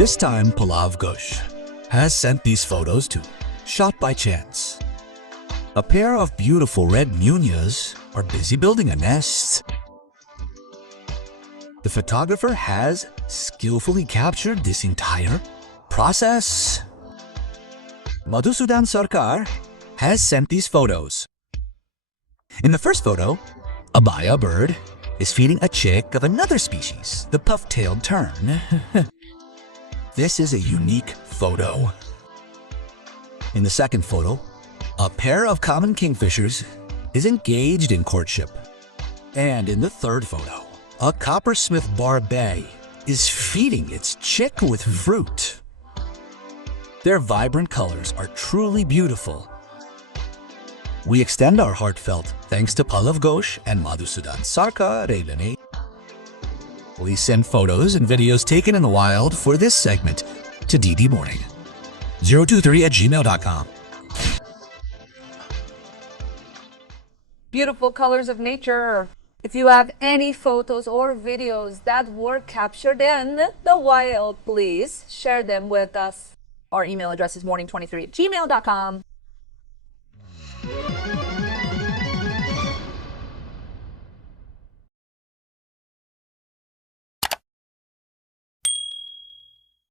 This time, Pallav Ghosh has sent these photos to Shot by Chance. A pair of beautiful red munias are busy building a nest. The photographer has skillfully captured this entire process. Madhusudan Sarkar has sent these photos. In the first photo, a baya bird is feeding a chick of another species, the puff-tailed tern. This is a unique photo. In the second photo, a pair of common kingfishers is engaged in courtship. And in the third photo, a coppersmith barbet is feeding its chick with fruit. Their vibrant colors are truly beautiful. We extend our heartfelt thanks to Pallav Ghosh and Madhusudan Sarkar. Please send photos and videos taken in the wild for this segment to ddmorning023@gmail.com. Beautiful colors of nature. If you have any photos or videos that were captured in the wild, please share them with us. Our email address is morning23@gmail.com.